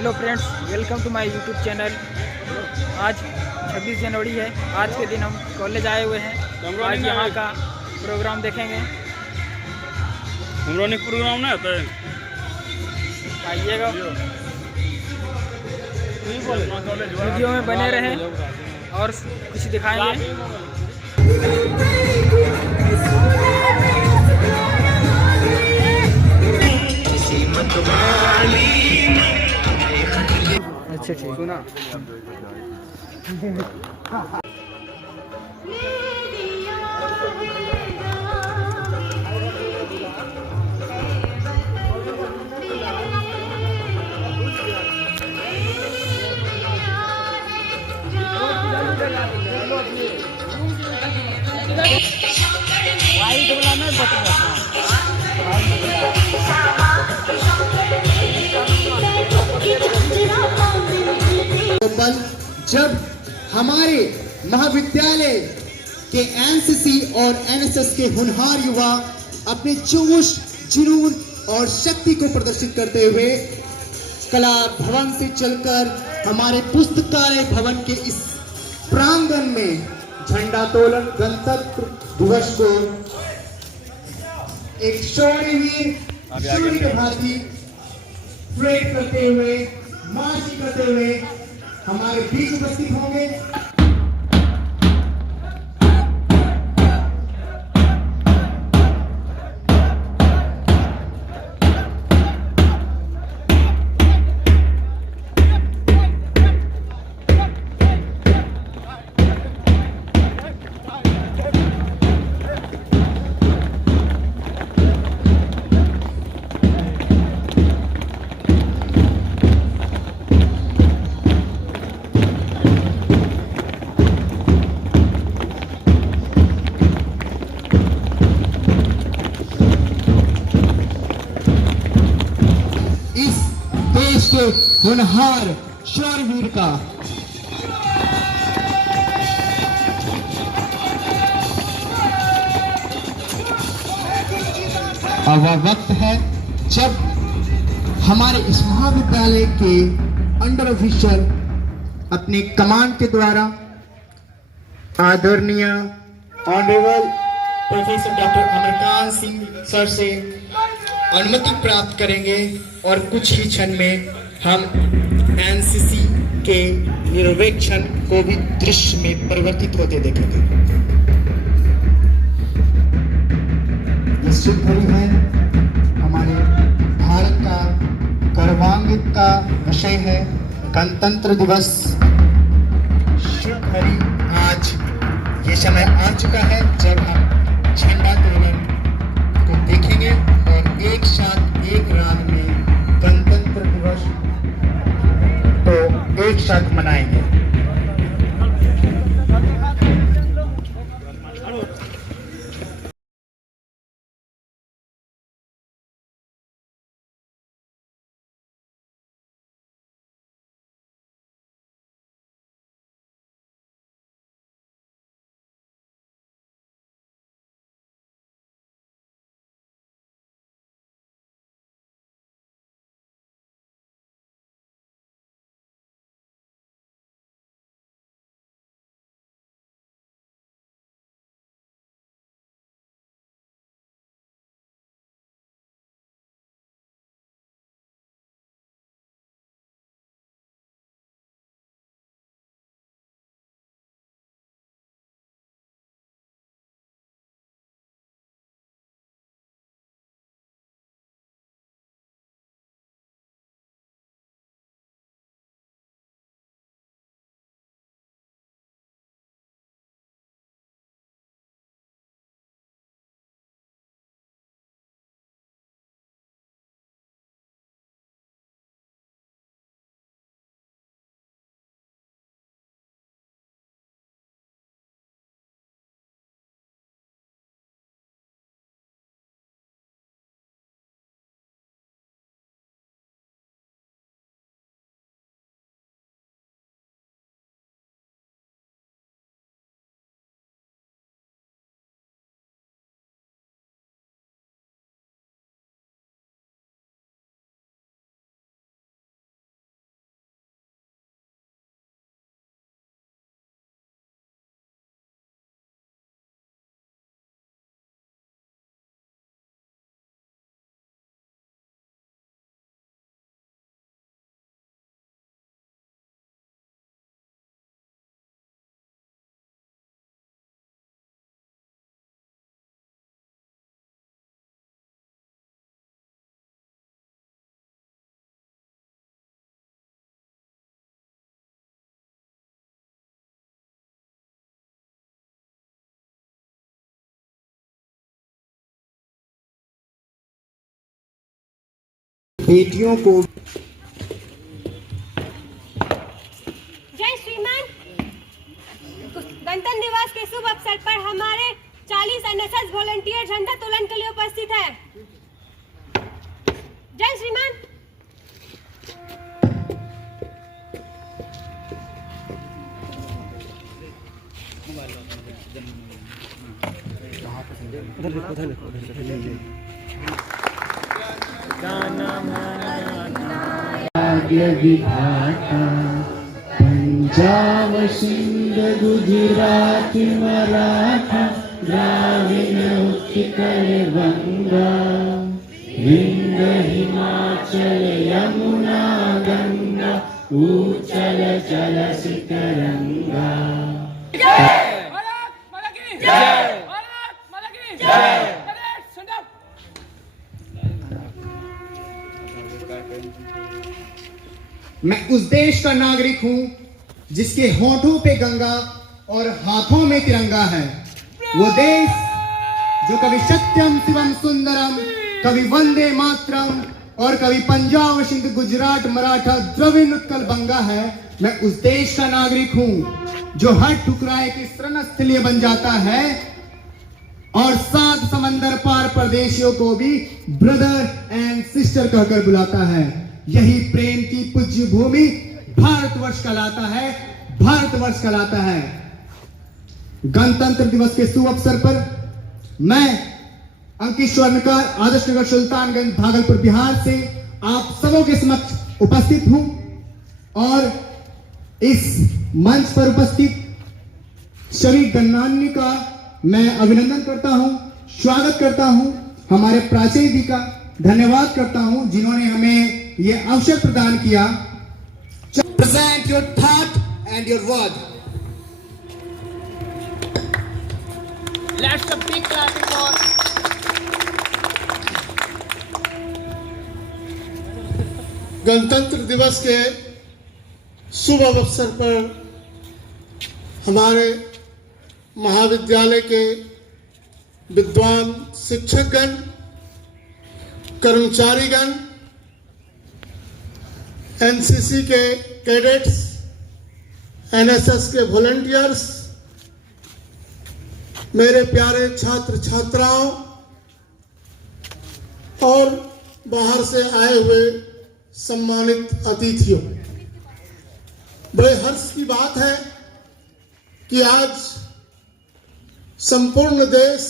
Hello friends, welcome to my YouTube channel. आज 26 जनवरी है। आज के दिन हम कॉलेज आए हुए हैं। आज यहाँ का प्रोग्राम देखेंगे। प्रोग्राम नहीं होता है। आइएगा, वीडियो में बने रहें और कुछ दिखाएंगे। अच्छा ठीक सुना। जब हमारे महाविद्यालय के एनसीसी और एनएसएस के होनहार युवा अपने जोश, जुनून और शक्ति को प्रदर्शित करते हुए कला भवन से चलकर हमारे पुस्तकालय भवन के इस प्रांगण में झंडा तोलन गणतंत्र दिवस को एक शौर्यवीर शूर्य के भांति परेड करते हुए, मार्च करते हुए हमारे बीच उपस्थित होंगे। देश के होनहार शौर्यवीर का और वह वक्त है जब हमारे इस महाविद्यालय के अंडर ऑफिशियल अपने कमांड के द्वारा आदरणीय honourable professor doctor Amarkant Singh sir से अनुमति प्राप्त करेंगे और कुछ ही क्षण में हम एनसीसी के निरवेक्षण को भी दृश्य में परिवर्तित होते देखेंगे। निश्चित घड़ी है हमारे भारत का गर्वान्वित का विषय है गणतंत्र दिवस। शुभ घड़ी आज ये समय आ चुका है जब हम झंडा तोलन को देखेंगे और एक साथ एक रात में गणतंत्र दिवस तो एक साथ मनाएंगे। बेटियों को जय श्रीमान। गणतंत्र दिवस के शुभ अवसर पर हमारे 40 एनएसएस वॉलंटियर झंडा तोलन के लिए उपस्थित है। जय श्रीमान। विधाता पंजाब सिंध गुजरात मराठा द्राविड़ उत्कल गंगा विंध्य हिमाचल यमुना गंगा उच्चल चल तरंगा। मैं उस देश का नागरिक हूं जिसके होठों पे गंगा और हाथों में तिरंगा है। वो देश जो कभी सत्यम शिवम सुंदरम, कभी वंदे मातरम और कभी पंजाब सिंध गुजरात मराठा द्रविड़ उत्कल बंगा है। मैं उस देश का नागरिक हूं जो हर ठुकराए के शरण स्थलीय बन जाता है और 7 समंदर पार परदेशियों को भी ब्रदर एंड सिस्टर कहकर बुलाता है। यही प्रेम की पूज्य भूमि भारतवर्ष कहलाता है, भारतवर्ष कहलाता है। गणतंत्र दिवस के शुभ अवसर पर मैं अंकित स्वर्णकार आदर्श नगर सुल्तानगंज भागलपुर बिहार से आप सबों के समक्ष उपस्थित हूं और इस मंच पर उपस्थित सभी गणमान्य का मैं अभिनंदन करता हूं, स्वागत करता हूं। हमारे प्राचार्य जी का धन्यवाद करता हूं जिन्होंने हमें यह अवसर प्रदान किया। Present your thought and your word. Let's a big clapping for गणतंत्र दिवस के शुभ अवसर पर हमारे महाविद्यालय के विद्वान शिक्षकगण, कर्मचारीगण, एनसीसी के कैडेट्स, एनएसएस के वॉलंटियर्स, मेरे प्यारे छात्र छात्राओं और बाहर से आए हुए सम्मानित अतिथियों, बड़े हर्ष की बात है कि आज संपूर्ण देश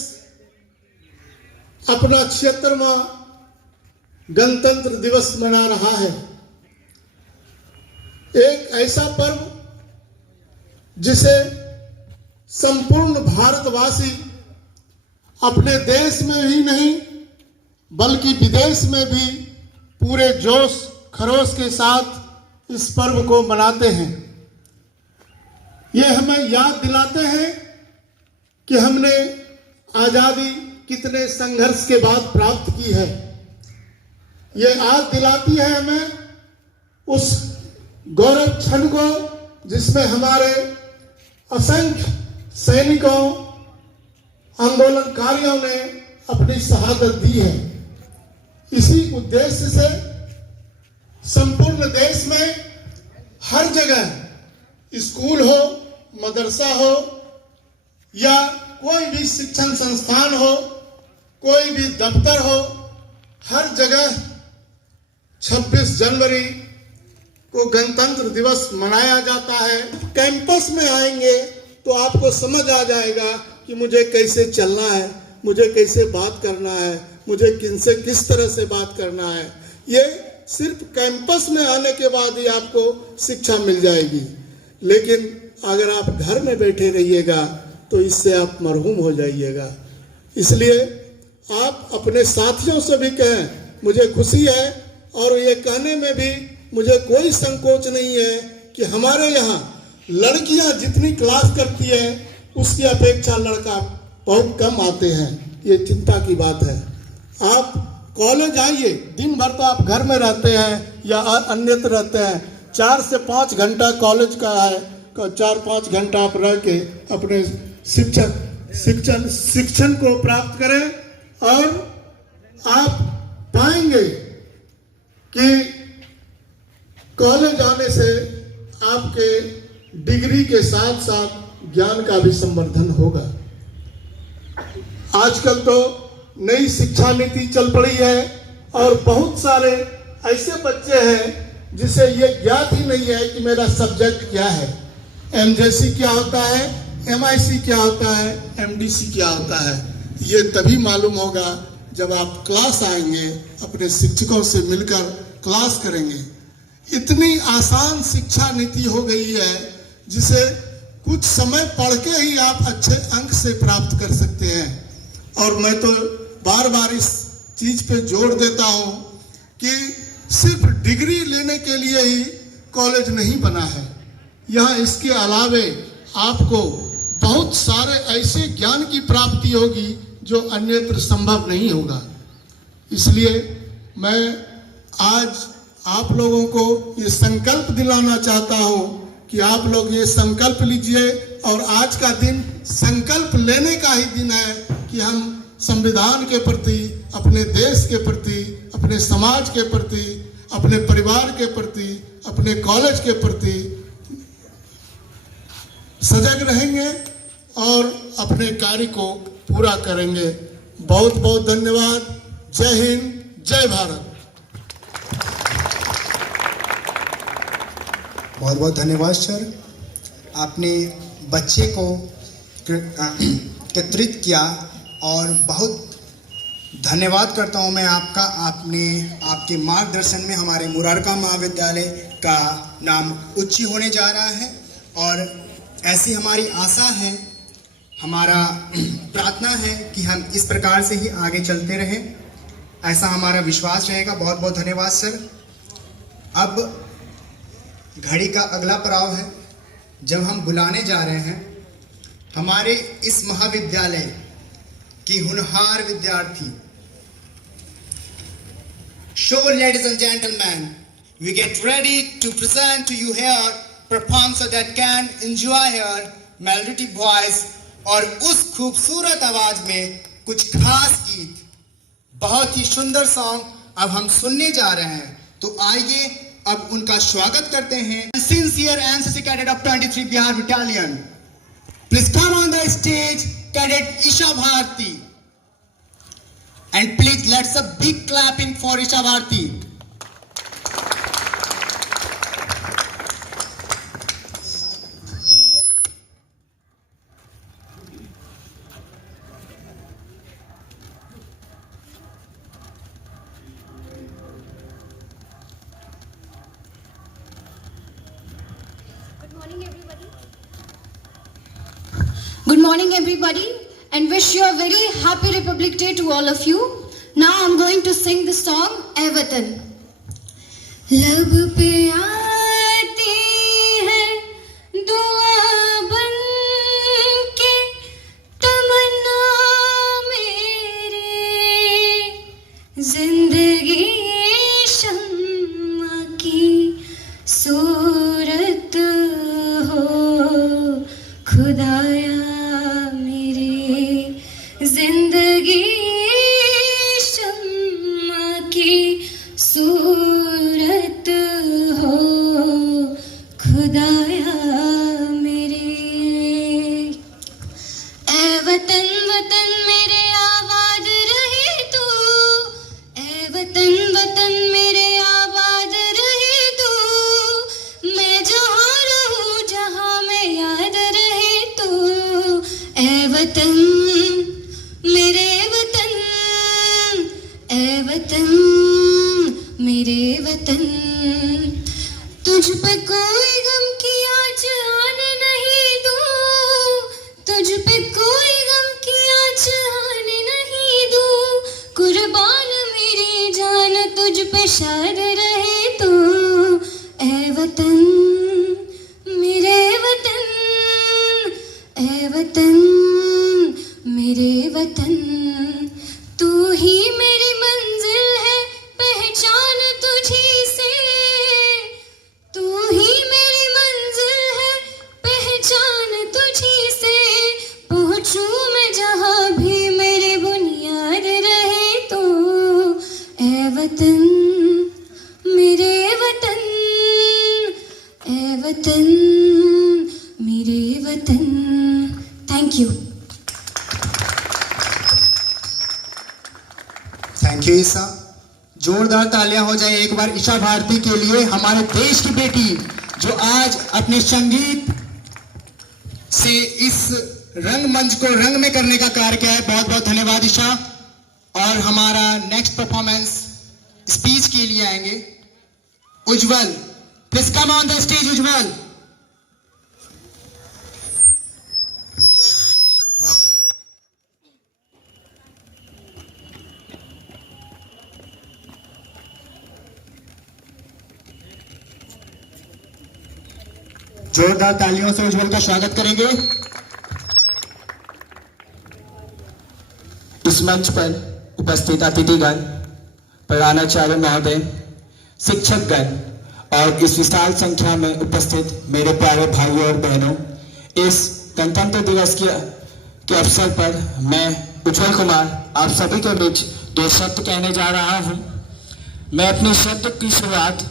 अपना 76वां गणतंत्र दिवस मना रहा है। एक ऐसा पर्व जिसे संपूर्ण भारतवासी अपने देश में ही नहीं बल्कि विदेश में भी पूरे जोश खरोश के साथ इस पर्व को मनाते हैं। ये हमें याद दिलाते हैं कि हमने आज़ादी कितने संघर्ष के बाद प्राप्त की है। ये याद दिलाती है हमें उस गौरव क्षण को जिसमें हमारे असंख्य सैनिकों, आंदोलनकारियों ने अपनी शहादत दी है। इसी उद्देश्य से संपूर्ण देश में हर जगह स्कूल हो, मदरसा हो या कोई भी शिक्षण संस्थान हो, कोई भी दफ्तर हो, हर जगह 26 जनवरी को गणतंत्र दिवस मनाया जाता है। कैंपस में आएंगे तो आपको समझ आ जाएगा कि मुझे कैसे चलना है, मुझे कैसे बात करना है, मुझे किनसे किस तरह से बात करना है। ये सिर्फ कैंपस में आने के बाद ही आपको शिक्षा मिल जाएगी, लेकिन अगर आप घर में बैठे रहिएगा तो इससे आप मरहूम हो जाइएगा। इसलिए आप अपने साथियों से भी कहें, मुझे खुशी है और ये कहने में भी मुझे कोई संकोच नहीं है कि हमारे यहाँ लड़कियां जितनी क्लास करती है उसकी अपेक्षा लड़का बहुत कम आते हैं। ये चिंता की बात है। आप कॉलेज आइए, दिन भर तो आप घर में रहते हैं या अन्यत्र रहते हैं, 4 से 5 घंटा कॉलेज का है, 4-5 घंटा आप रह के अपने शिक्षण को प्राप्त करें और आप पाएंगे कि कॉलेज आने से आपके डिग्री के साथ साथ ज्ञान का भी संवर्धन होगा। आजकल तो नई शिक्षा नीति चल पड़ी है और बहुत सारे ऐसे बच्चे हैं जिसे ये ज्ञात ही नहीं है कि मेरा सब्जेक्ट क्या है, एमजेसी क्या होता है, एमआईसी क्या होता है, एमडीसी क्या होता है। ये तभी मालूम होगा जब आप क्लास आएंगे, अपने शिक्षकों से मिलकर क्लास करेंगे। इतनी आसान शिक्षा नीति हो गई है जिसे कुछ समय पढ़ के ही आप अच्छे अंक से प्राप्त कर सकते हैं। और मैं तो बार बार इस चीज पे जोर देता हूं कि सिर्फ डिग्री लेने के लिए ही कॉलेज नहीं बना है। यहाँ इसके अलावे आपको बहुत सारे ऐसे ज्ञान की प्राप्ति होगी जो अन्यत्र संभव नहीं होगा। इसलिए मैं आज आप लोगों को ये संकल्प दिलाना चाहता हूँ कि आप लोग ये संकल्प लीजिए और आज का दिन संकल्प लेने का ही दिन है कि हम संविधान के प्रति, अपने देश के प्रति, अपने समाज के प्रति, अपने परिवार के प्रति, अपने कॉलेज के प्रति सजग रहेंगे और अपने कार्य को पूरा करेंगे। बहुत बहुत धन्यवाद। जय हिंद, जय भारत। बहुत बहुत धन्यवाद सर, आपने बच्चे को एकत्रित किया और बहुत धन्यवाद करता हूं मैं आपका। आपके मार्गदर्शन में हमारे मुरारका महाविद्यालय का नाम उच्च होने जा रहा है और ऐसी हमारी आशा है, हमारा प्रार्थना है कि हम इस प्रकार से ही आगे चलते रहें, ऐसा हमारा विश्वास रहेगा। बहुत बहुत धन्यवाद सर। अब घड़ी का अगला पड़ाव है जब हम बुलाने जा रहे हैं हमारे इस महाविद्यालय की होनहार विद्यार्थी। So ladies and gentlemen, we get ready to present to you here performance that can enjoy her melody voice और उस खूबसूरत आवाज में कुछ खास गीत, बहुत ही सुंदर सॉन्ग अब हम सुनने जा रहे हैं। तो आइए अब उनका स्वागत करते हैं। Sincere NCC cadet of 23 Bihar battalion, please come on the stage cadet Isha Bharati and please let's a big clapping for Isha Bharati. Good morning everybody and wish you a very happy Republic Day to all of you. Now I'm going to sing the song "Ae Watan." लब पे आती है दुआ बन के तमन्ना मेरे, जिंदगी शम्मा की सूरत हो खुदाया, जिंदगी शम्मा की सूरत हो खुदाया मेरे। ऐ वतन वतन मेरे आबाद रहे तू, ऐ वतन वतन मेरे आबाद रहे तू, मैं जहाँ रहूँ जहाँ मैं याद रहे तू। ऐ वतन मेरे वतन, ऐ वतन मेरे वतन, तुझ पे कोई गम की आँच आने नहीं दूँ, तुझ पे कोई गम की आँच आने नहीं दूँ, कुर्बान मेरी जान तुझ पे शाद रहे तू। ऐ वतन मेरे वतन, ऐ वतन मेरे वतन, तू ही मेरी मंजिल है पहचान तुझी से, तू ही मेरी मंजिल है पहचान तुझी से, पहुँचूं मैं जहाँ भी मेरी बुनियाद रहे तू। ऐ वतन वतन मेरे वतन। Thank you. Thank you Isha. जोरदार तालियां हो जाए एक बार ईशा भारती के लिए, हमारे देश की बेटी जो आज अपने संगीत से इस रंगमंच को रंग में करने का कार्य किया है। बहुत बहुत धन्यवाद ईशा। और हमारा नेक्स्ट परफॉर्मेंस स्पीच के लिए आएंगे Ujjwal. Please come on the stage Ujjwal. जोरदार तालियों से उज्जवल का स्वागत करेंगे। इस मंच पर उपस्थित अतिथिगण, प्रधानाचार्य महोदय, शिक्षकगण और इस विशाल संख्या में उपस्थित मेरे प्यारे भाइयों और बहनों, इस गणतंत्र दिवस के अवसर पर मैं उज्जवल कुमार आप सभी के बीच दो शब्द कहने जा रहा हूं। मैं अपने शब्द की शुरुआत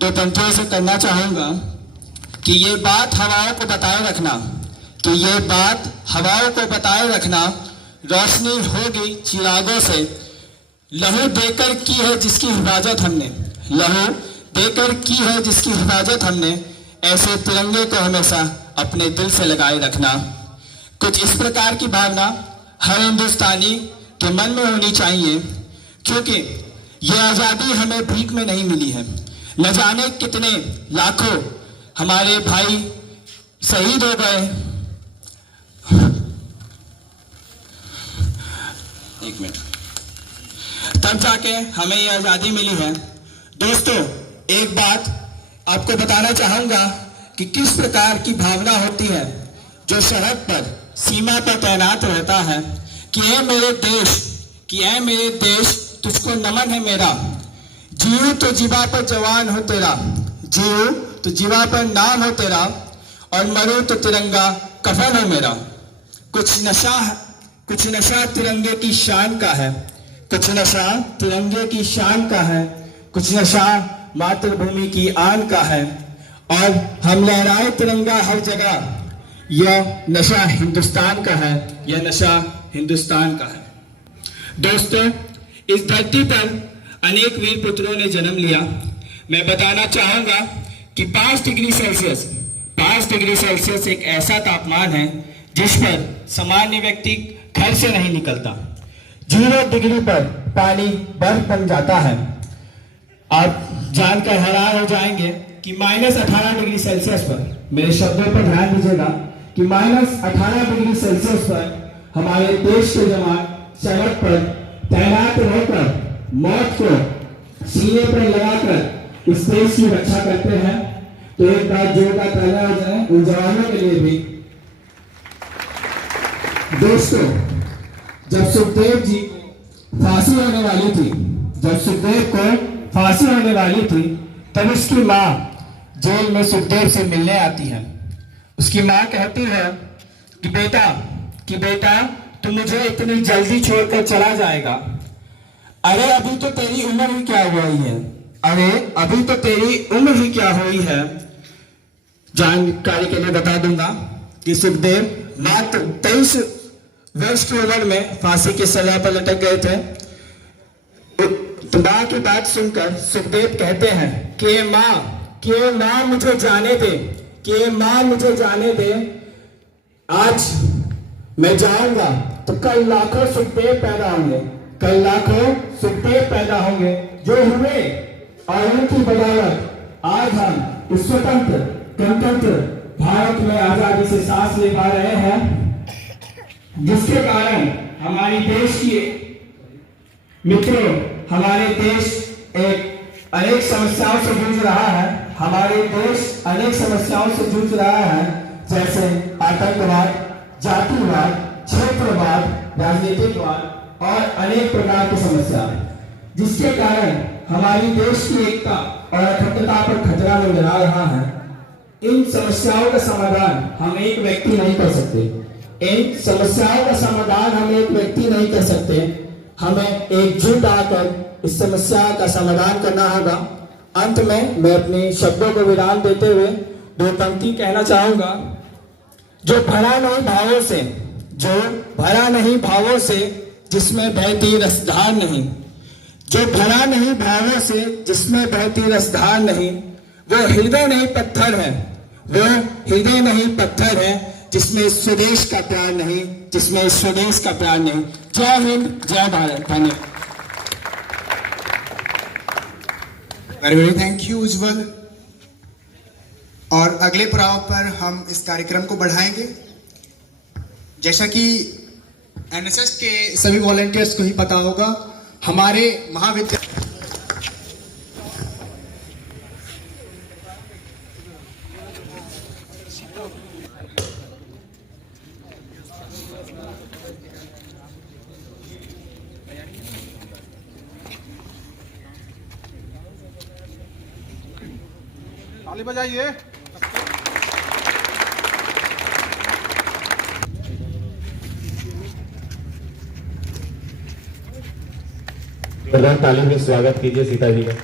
दो पंक्तियों से करना चाहूँगा कि ये बात हवाओं को बताए रखना, कि ये बात हवाओं को बताए रखना, रोशनी होगी चिरागों से, लहू देकर की है जिसकी हिफाजत हमने, लहू देकर की है जिसकी हिफाजत हमने, ऐसे तिरंगे को हमेशा अपने दिल से लगाए रखना। कुछ इस प्रकार की भावना हर हिंदुस्तानी के मन में होनी चाहिए, क्योंकि ये आज़ादी हमें भीख में नहीं मिली है। न जाने कितने लाखों हमारे भाई शहीद हो गए। एक मिनट, तब जाके हमें ये आज़ादी मिली है। दोस्तों, एक बात आपको बताना चाहूँगा कि किस प्रकार की भावना होती है जो सरहद पर, सीमा पर तैनात रहता है कि ऐ मेरे देश, कि ऐ मेरे देश तुझको नमन है मेरा, जीऊँ तो जीवा पर जवान हो तेरा, जीऊँ तो जीवा पर नाम हो तेरा, और मरूँ तो तिरंगा कफन हो मेरा। कुछ नशा तिरंगे की शान का है, कुछ नशा तिरंगे की शान का है, कुछ नशा मातृभूमि की आन का है, और हम लहराए तिरंगा हर जगह, यह नशा हिंदुस्तान का है, यह नशा हिंदुस्तान का है। दोस्तों, इस धरती पर अनेक वीर पुत्रों ने जन्म लिया। मैं बताना चाहूँगा कि 5 डिग्री सेल्सियस एक ऐसा तापमान है जिस पर सामान्य व्यक्ति घर से नहीं निकलता। 0 डिग्री पर पानी बर्फ बन जाता है। आप जानकर हैरान हो जाएंगे कि -18 डिग्री सेल्सियस पर, मेरे शब्दों पर ध्यान दीजिएगा, कि -18 डिग्री सेल्सियस पर हमारे देश के जवान सड़क पर तैनात रहकर मौत को सीने पर लगाकर इस देश की रक्षा करते हैं। तो एक बार जोरदार तालियां हो जाए उन जवानों के लिए भी। दोस्तों, जब सुखदेव जी को फांसी होने वाली थी, तब उसकी माँ जेल में सुखदेव से मिलने आती है। उसकी माँ कहती है कि बेटा तू मुझे इतनी जल्दी छोड़कर चला जाएगा। अरे अभी तो तेरी उम्र ही क्या हुई है। जानकारी के लिए बता दूंगा कि सुखदेव मात्र 23 वर्ष की उम्र में फांसी की सजा पर लटक गए थे। तो माँ की बात सुनकर सुखदेव कहते हैं कि माँ मुझे जाने दे, आज मैं जाऊंगा तो कल लाखों सुखदेव पैदा होंगे जो हुए, और उनकी बदौलत आज हम इस स्वतंत्र गणतंत्र भारत में आजादी से सांस ले पा रहे हैं, जिसके कारण हमारे देश की मित्रों, हमारे देश अनेक समस्याओं से जूझ रहा है, जैसे आतंकवाद, जातिवाद, क्षेत्रवाद, राजनीतिकवाद और अनेक प्रकार की समस्या, जिसके कारण हमारी देश की एकता और अखंडता पर खतरा मंडरा रहा है। इन समस्याओं का समाधान हम एक व्यक्ति नहीं कर सकते। हमें एकजुट आकर इस समस्या का समाधान करना होगा। अंत में मैं अपने शब्दों को विराम देते हुए दो पंक्ति कहना चाहूंगा। जो भरा नहीं भावों से, जो भरा नहीं भावों से, जिसमें बहती रसधार नहीं, जो भरा नहीं भावों से, जिसमें बहती रसधार नहीं, वो हृदय नहीं पत्थर है, वो हृदय नहीं पत्थर है, जिसमें स्वदेश का प्यार नहीं, जिसमें स्वदेश का प्यार नहीं। जय हिंद, जय भारत। धन्यवाद। वेरी वेरी थैंक यू उज्जवल। और अगले पड़ाव पर हम इस कार्यक्रम को बढ़ाएंगे। जैसा कि एनएसएस के सभी वॉलंटियर्स को ही पता होगा, हमारे महाविद्यालय ताली बजाइए। जोरदार ताली में स्वागत कीजिए सीता जी का।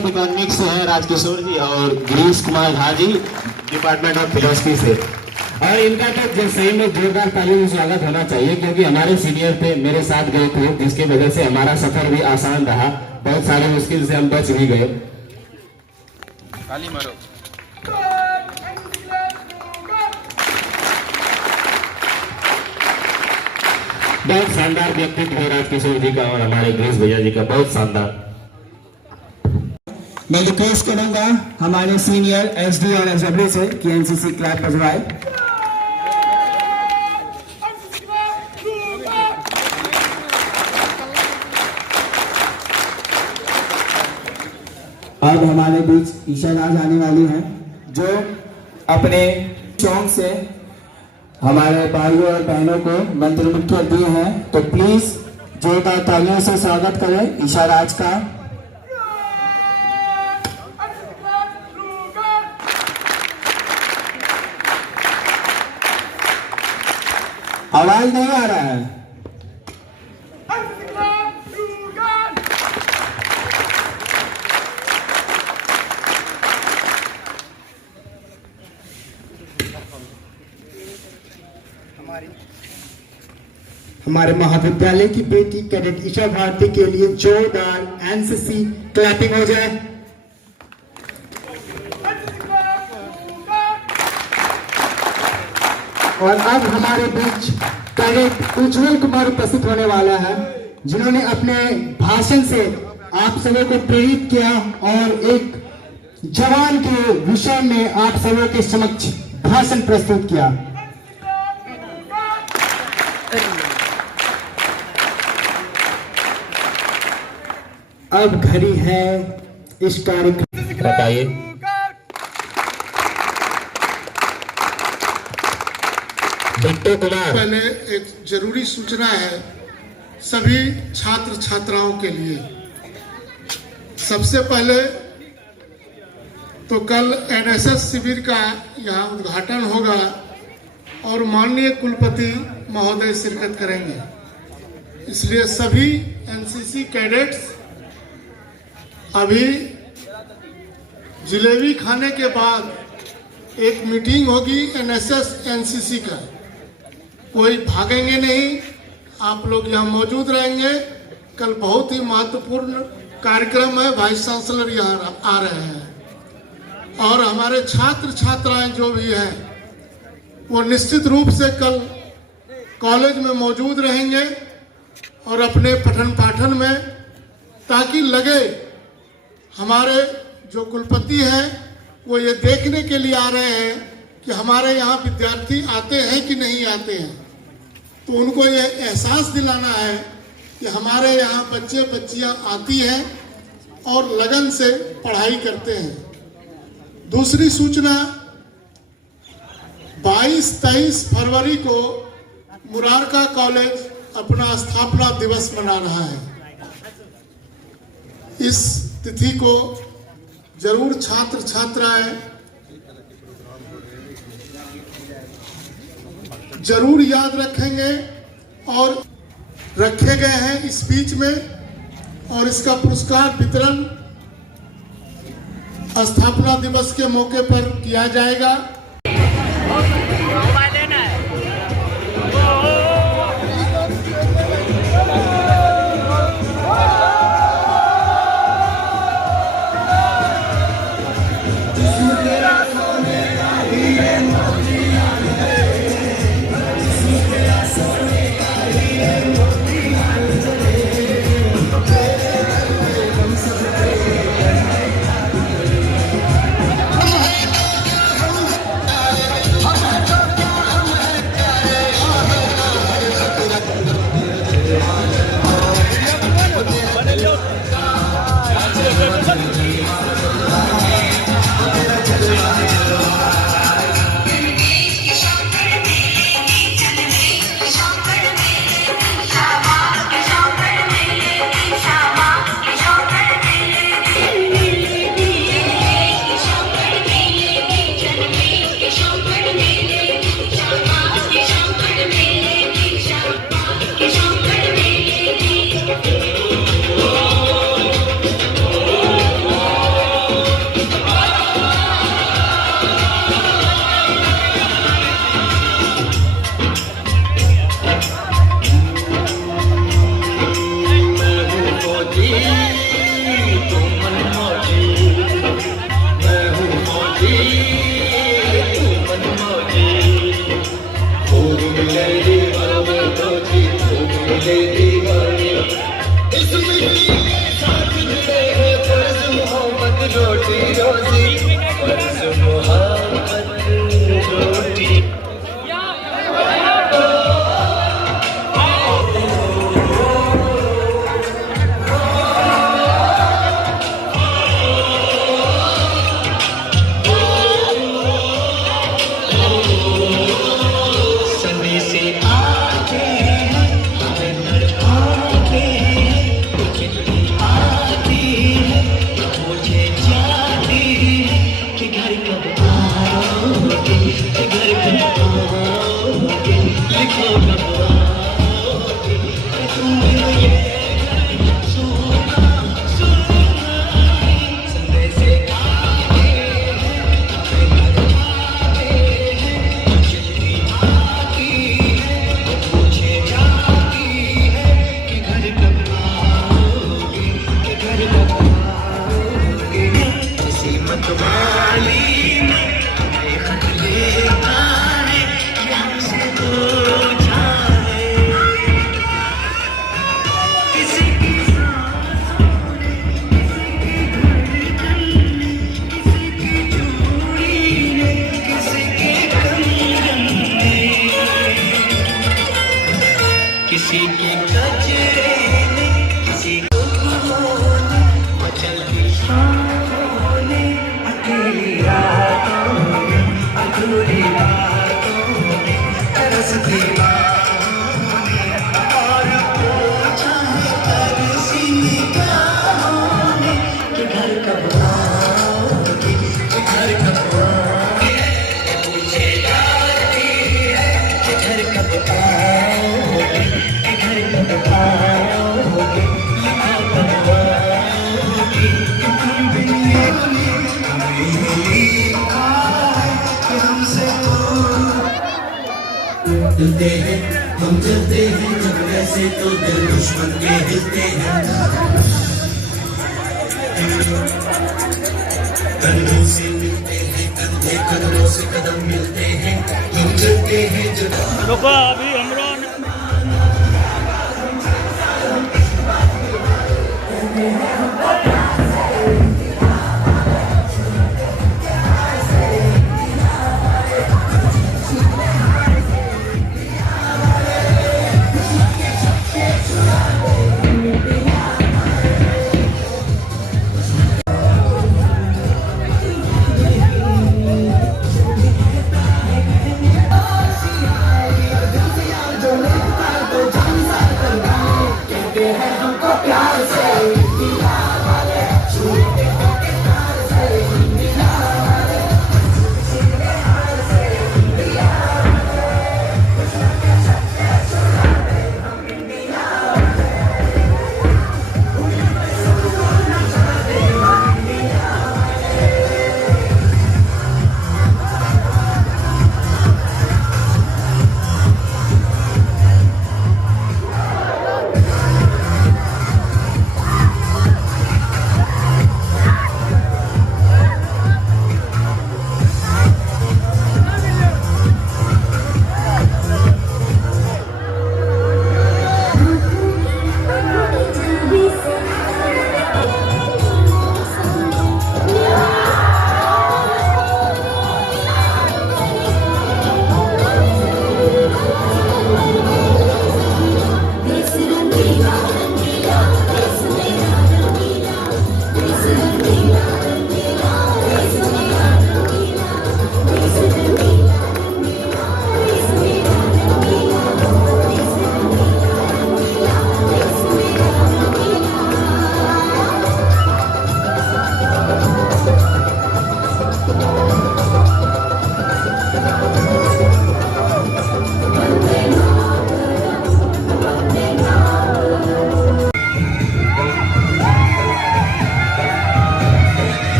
इकोनॉमिक्स से है राजकिशोर जी और Girish Kumar Jha ji department of philosophy से। और इनका तो सही में जोरदार ताली में स्वागत होना चाहिए, क्योंकि हमारे सीनियर थे, मेरे साथ गए थे, जिसकी वजह से हमारा सफर भी आसान रहा, बहुत सारे मुश्किल से हम बच भी गए। ताली मारो। बहुत शानदार व्यक्तित्व है राजकिशोर जी का और हमारे गिरीश भैया जी का, बहुत शानदार। मैं रिक्वेस्ट करूंगा हमारे सीनियर एसडी और एसडब्ल्यू से कि एनसीसी क्लैप बजवाए। अब हमारे बीच ईशा राज आने वाली हैं, जो अपने सॉन्ग से हमारे भाइयों और बहनों को मंत्रमुग्ध दिए हैं। तो प्लीज जोरदार तालियों से स्वागत करें ईशा राज का। आवाज नहीं आ रहा है। हमारे महाविद्यालय की बेटी कैडेट ईशा भारती के लिए जोरदार एनसीसी क्लैपिंग हो जाए। और अब हमारे बीच कैडेट उज्जवल कुमार उपस्थित होने वाला है, जिन्होंने अपने भाषण से आप सभी को प्रेरित किया और एक जवान के विषय में आप सभी के समक्ष भाषण प्रस्तुत किया। अब घड़ी है इस कार्यक्रम। बताइए। बिट्टू कुमार। पहले एक जरूरी सूचना है सभी छात्र छात्राओं के लिए। सबसे पहले तो कल एनएसएस शिविर का यहाँ उद्घाटन होगा और माननीय कुलपति महोदय शिरकत करेंगे, इसलिए सभी एनसीसी कैडेट्स अभी जलेबी खाने के बाद एक मीटिंग होगी एनएसएस एनसीसी का, कोई भागेंगे नहीं, आप लोग यहाँ मौजूद रहेंगे। कल बहुत ही महत्वपूर्ण कार्यक्रम है, वाइस चांसलर यहाँ आ रहे हैं और हमारे छात्र छात्राएं जो भी हैं वो निश्चित रूप से कल कॉलेज में मौजूद रहेंगे और अपने पठन पाठन में, ताकि लगे हमारे जो कुलपति हैं वो ये देखने के लिए आ रहे हैं कि हमारे यहाँ विद्यार्थी आते हैं कि नहीं आते हैं, तो उनको ये एहसास दिलाना है कि हमारे यहाँ बच्चे बच्चियाँ आती हैं और लगन से पढ़ाई करते हैं। दूसरी सूचना 22-23 फरवरी को मुरारका कॉलेज अपना स्थापना दिवस मना रहा है। इस तिथि को जरूर छात्र छात्राएं जरूर याद रखेंगे और रखे गए हैं स्पीच में, और इसका पुरस्कार वितरण स्थापना दिवस के मौके पर किया जाएगा। हिलते हैं हम चलते हैं जब वैसे तो दिल दुश्मन के हिलते हैं कंधों से मिलते हैं कंधे कदमों से कदम मिलते हैं हम चलते हैं जब